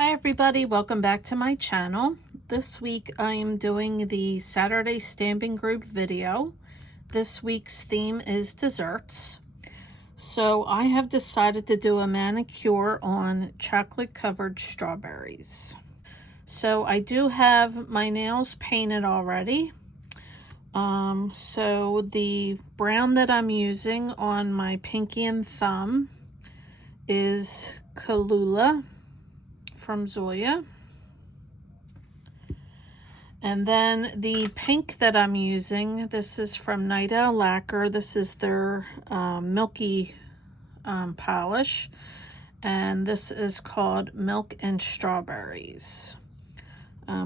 Hi everybody, welcome back to my channel. This week I am doing the Saturday stamping group video. This week's theme is desserts. So I have decided to do a manicure on chocolate covered strawberries. So I do have my nails painted already. So the brown that I'm using on my pinky and thumb is Kahula from Zoya. And then the pink that I'm using, this is from Night Owl Lacquer. This is their milky polish. And this is called Milk and Strawberries.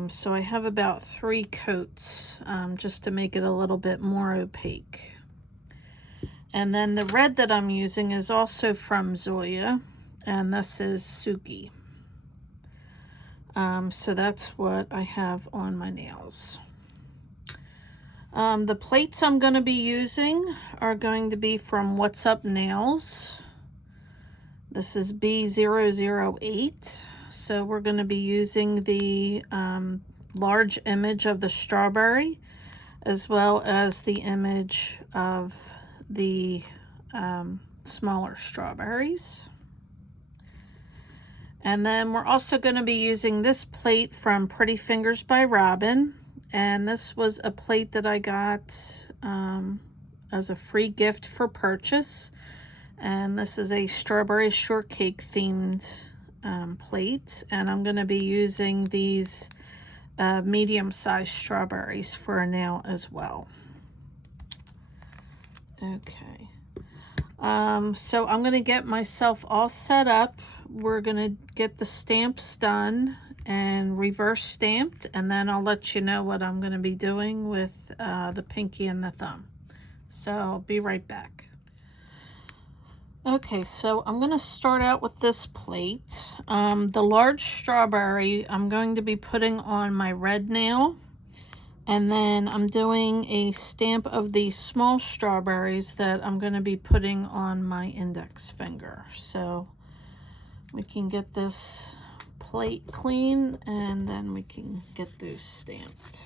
So I have about 3 coats just to make it a little bit more opaque. And then the red that I'm using is also from Zoya. And this is Sooki. So that's what I have on my nails. The plates I'm going to be using are going to be from What's Up Nails. This is B008. So we're going to be using the large image of the strawberry as well as the image of the smaller strawberries. And then we're also going to be using this plate from Pretty Fingers by Robin. And this was a plate that I got as a free gift for purchase. And this is a strawberry shortcake themed plate. And I'm going to be using these medium-sized strawberries for a nail as well. Okay. So I'm going to get myself all set up. We're going to get the stamps done and reverse stamped, and then I'll let you know what I'm going to be doing with the pinky and the thumb. So I'll be right back. Okay, so I'm going to start out with this plate. The large strawberry I'm going to be putting on my red nail. And then I'm doing a stamp of the small strawberries that I'm going to be putting on my index finger. So we can get this plate clean and then we can get those stamped.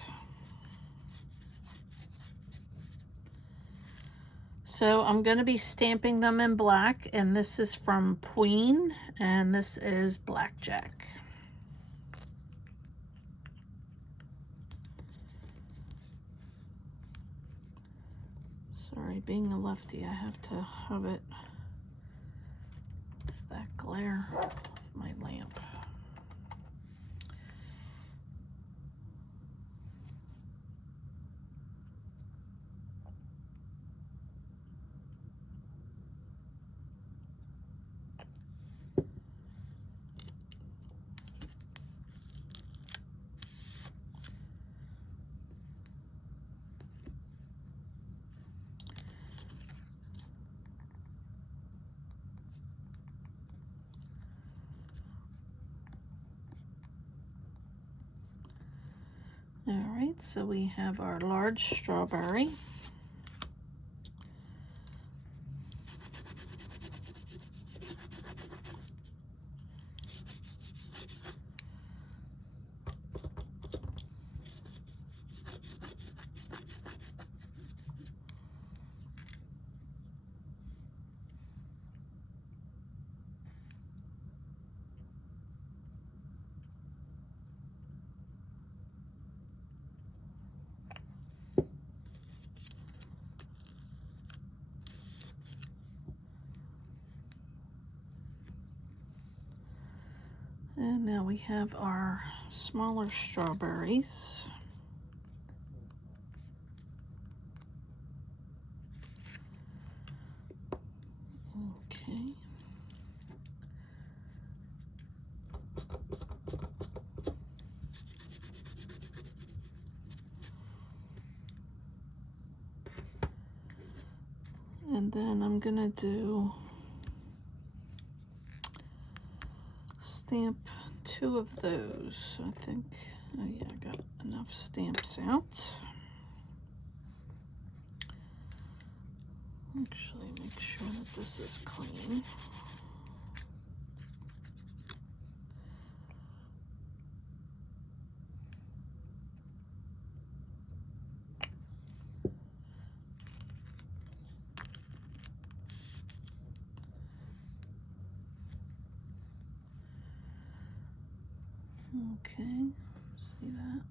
So I'm going to be stamping them in black, and this is from Pueen, and this is Blackjack. Sorry, being a lefty, I have to have it with that glare of my lamp. All right, so we have our large strawberry. And now we have our smaller strawberries. Okay. And then I'm gonna do stamp 2 of those. I think, oh yeah, I got enough stamps out. Actually, make sure that this is clean. Okay, see that?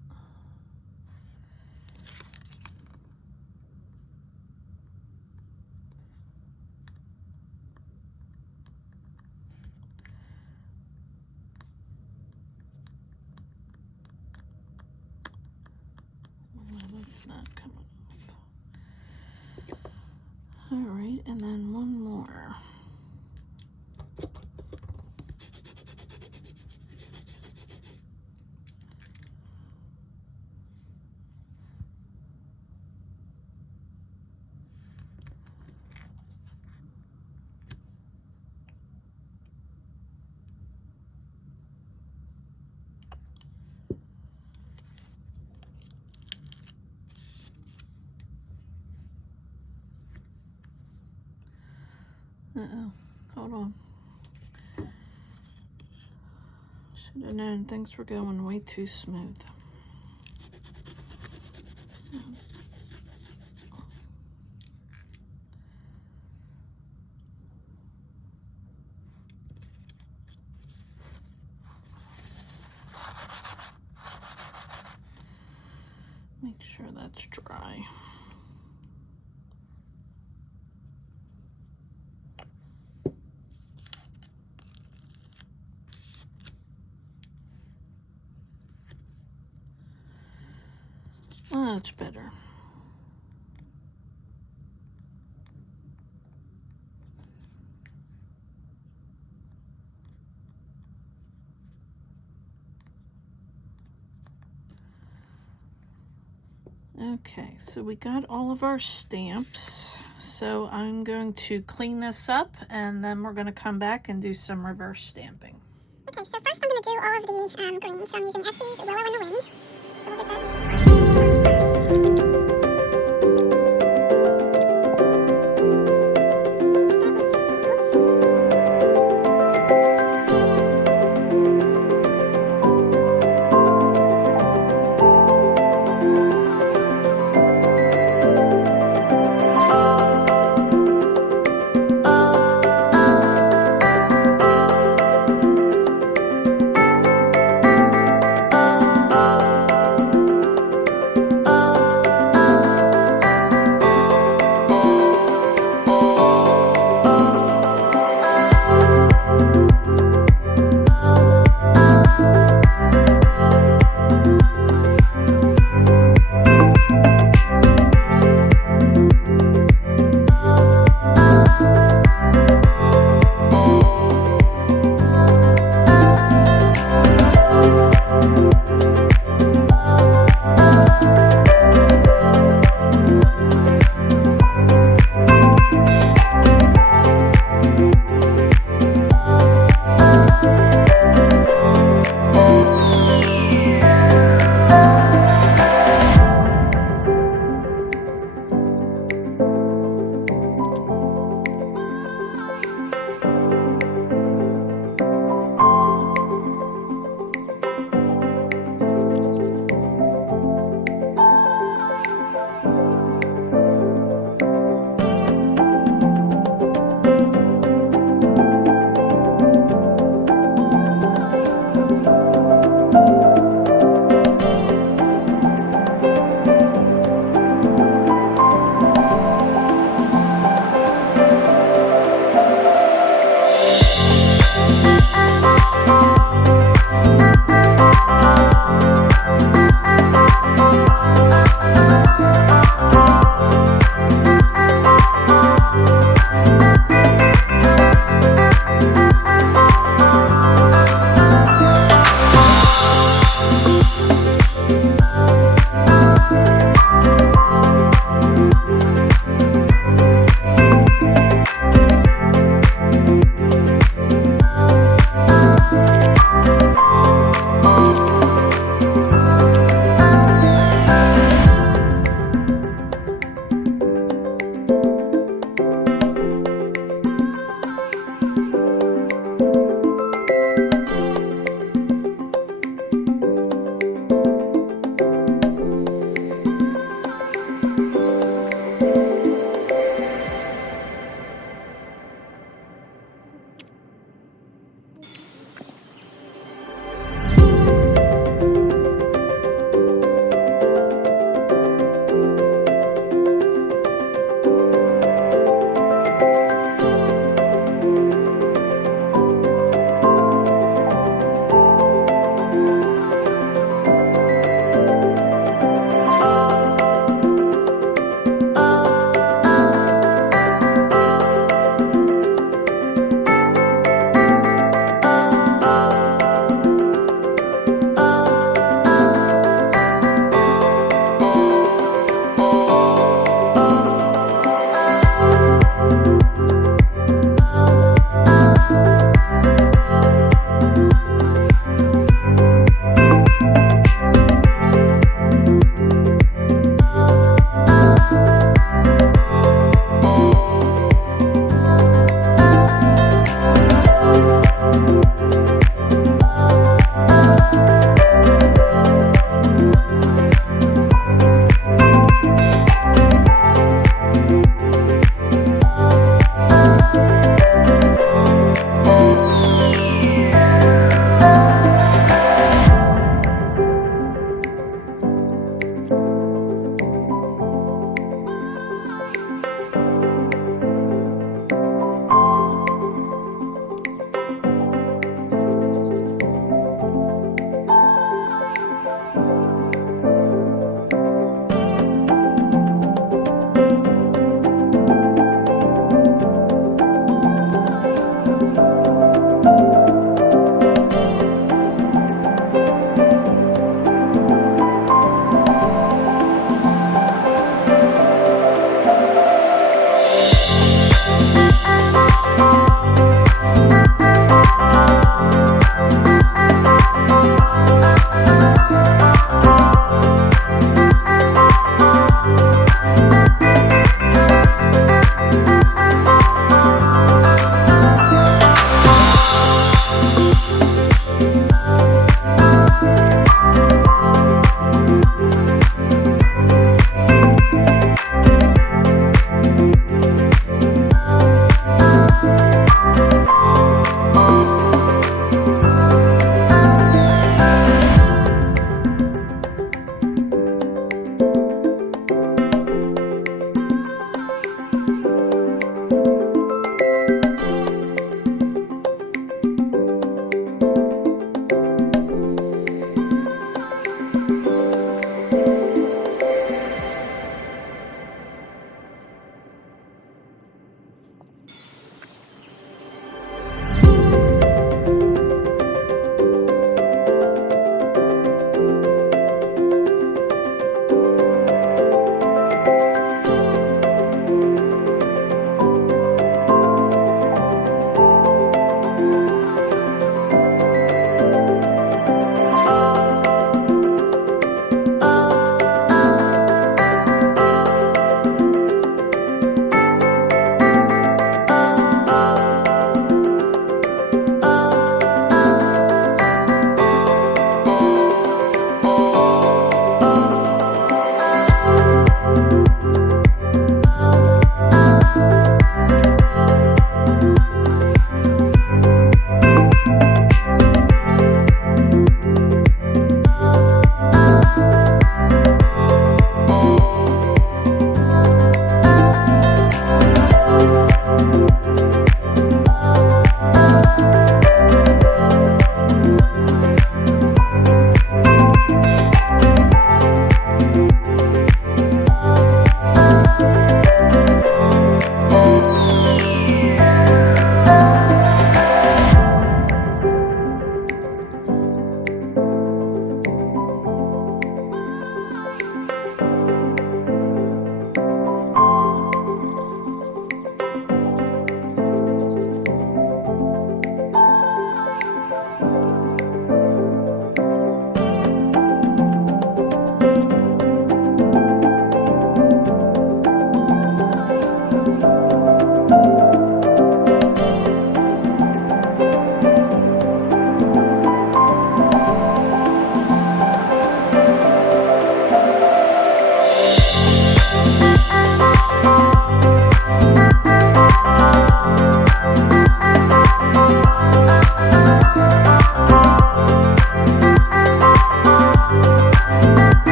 No, that's not coming off. All right, and then one more. Uh-oh, hold on. Should have known things were going way too smooth. Make sure that's dry. Much better. Okay, so we got all of our stamps. So I'm going to clean this up and then we're going to come back and do some reverse stamping. Okay, so first I'm going to do all of the greens. So I'm using Essie's Willow in the Wind. So we'll get that first.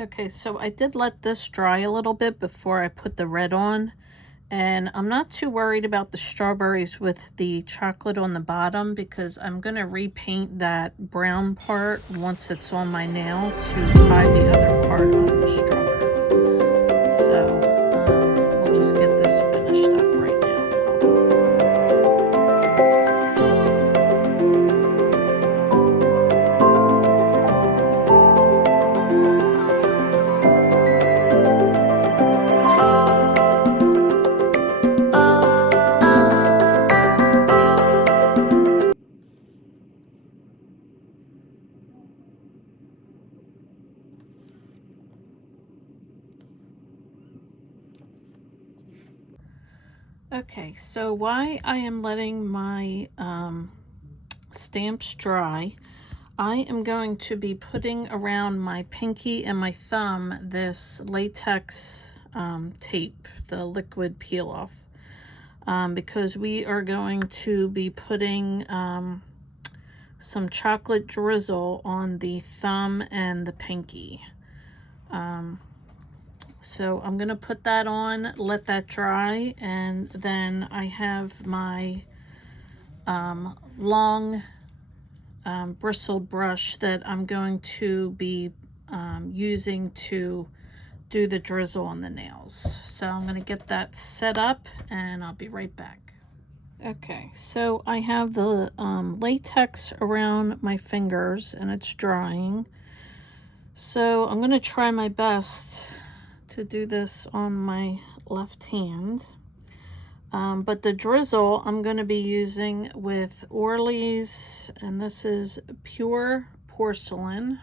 Okay, so I did let this dry a little bit before I put the red on. And I'm not too worried about the strawberries with the chocolate on the bottom because I'm going to repaint that brown part once it's on my nail to hide the other part of the strawberry. So we'll just get this finished up right now. Okay, so while I am letting my stamps dry, I am going to be putting around my pinky and my thumb this latex tape, the liquid peel off, because we are going to be putting some chocolate drizzle on the thumb and the pinky. So I'm going to put that on, let that dry, and then I have my long bristled brush that I'm going to be using to do the drizzle on the nails. So I'm going to get that set up and I'll be right back. Okay, so I have the latex around my fingers and it's drying. So I'm going to try my best to do this on my left hand. But the drizzle I'm going to be using with Orly's, and this is Pure Porcelain.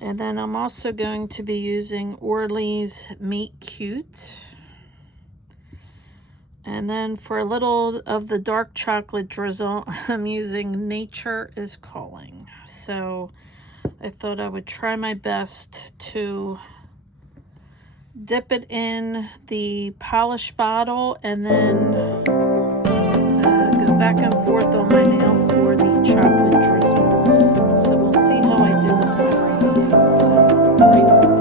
And then I'm also going to be using Orly's Meet Cute. And then for a little of the dark chocolate drizzle, I'm using Nature is Calling. So I thought I would try my best to dip it in the polish bottle and then go back and forth on my nail for the chocolate drizzle. So we'll see how I do with my right hand. So wait for me.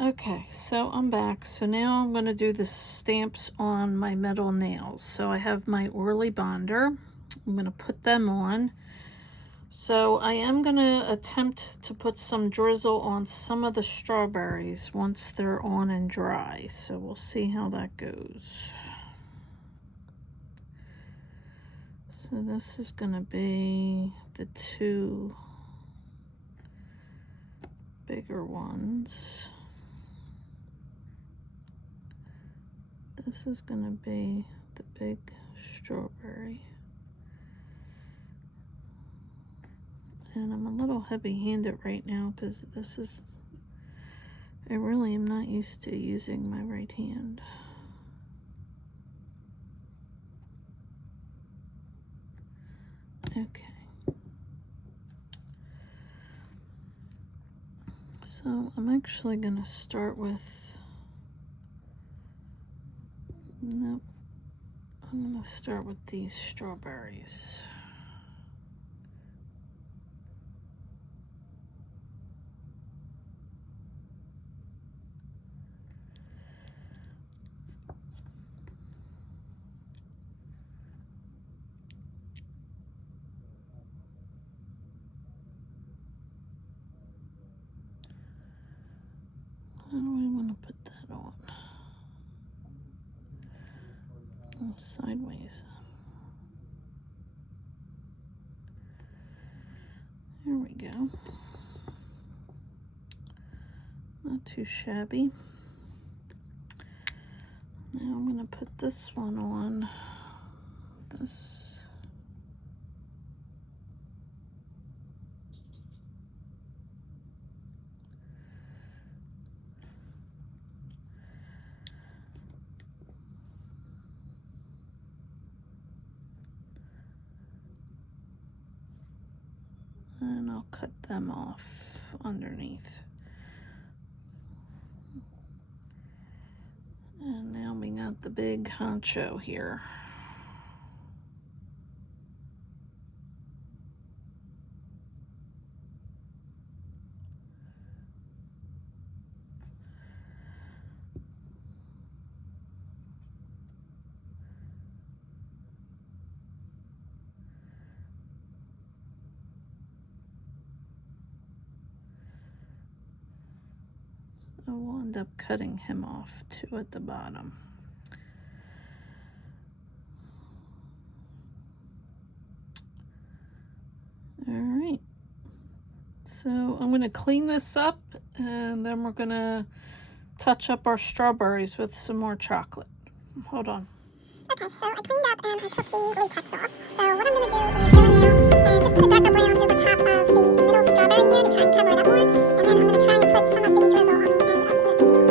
Okay, so I'm back. So now I'm going to do the stamps on my metal nails. So I have my Orly bonder, I'm going to put them on. So I am going to attempt to put some drizzle on some of the strawberries once they're on and dry. So we'll see how that goes. So this is going to be the 2 bigger ones. This is going to be the big strawberry. And I'm a little heavy-handed right now because I really am not used to using my right hand. Okay. So I'm actually going to start with, nope, I'm going to start with these strawberries. How do I want to put that on? Oh, sideways. There we go. Not too shabby. Now I'm going to put this one on. This. And I'll cut them off underneath. And now we got the big honcho here. So we'll end up cutting him off too at the bottom. All right. So I'm going to clean this up and then we're going to touch up our strawberries with some more chocolate. Hold on. Okay, so I cleaned up and I took the latex off. So what I'm going to do is go in now and just put a darker brown over top of the middle strawberry here to try and cover it up more. And then I'm going to try and put some of the drizzle on the end of this now.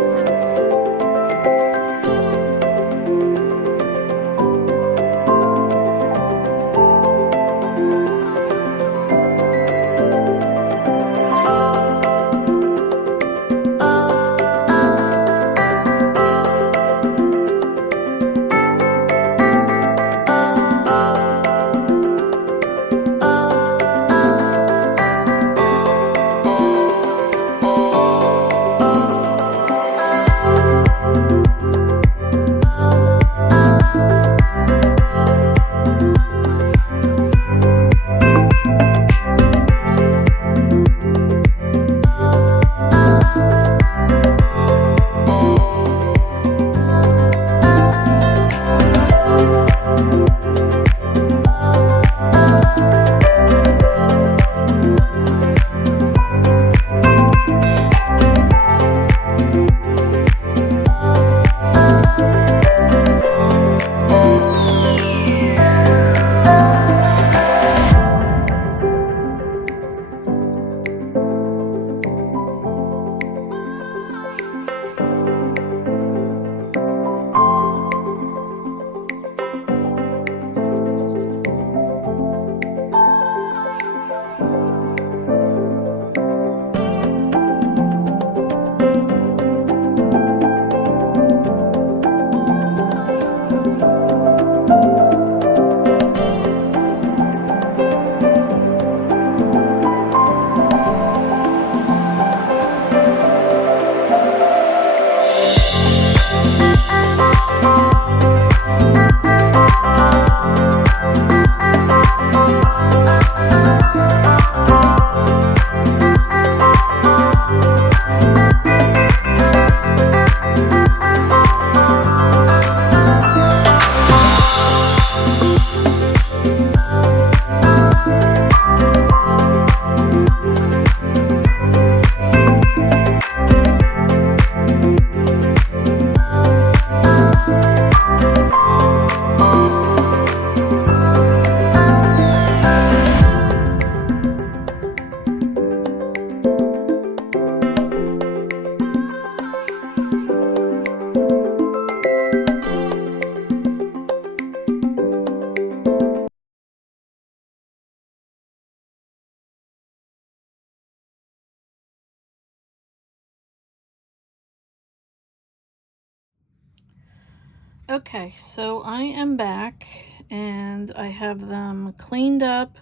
Okay, so I am back and I have them cleaned up.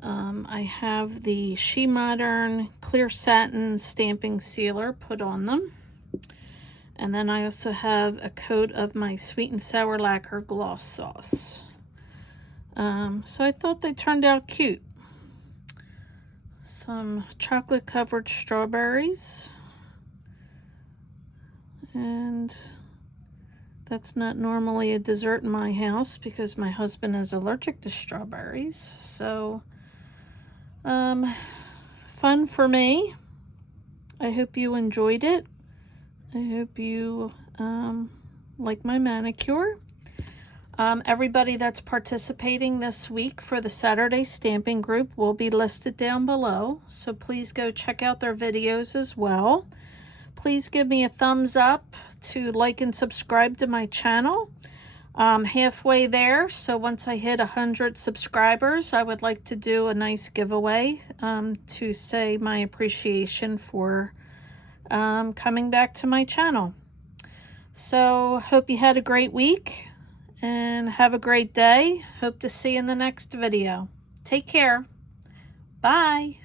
I have the SheModern clear satin stamping sealer put on them. And then I also have a coat of my sweet and sour lacquer gloss sauce. So I thought they turned out cute. Some chocolate covered strawberries. And that's not normally a dessert in my house because my husband is allergic to strawberries. So, fun for me. I hope you enjoyed it. I hope you like my manicure. Everybody that's participating this week for the Saturday stamping group will be listed down below. So please go check out their videos as well. Please give me a thumbs up to like and subscribe to my channel. Halfway there, so once I hit 100 subscribers, I would like to do a nice giveaway to say my appreciation for coming back to my channel. So hope you had a great week and have a great day. Hope to see you in the next video. Take care. Bye.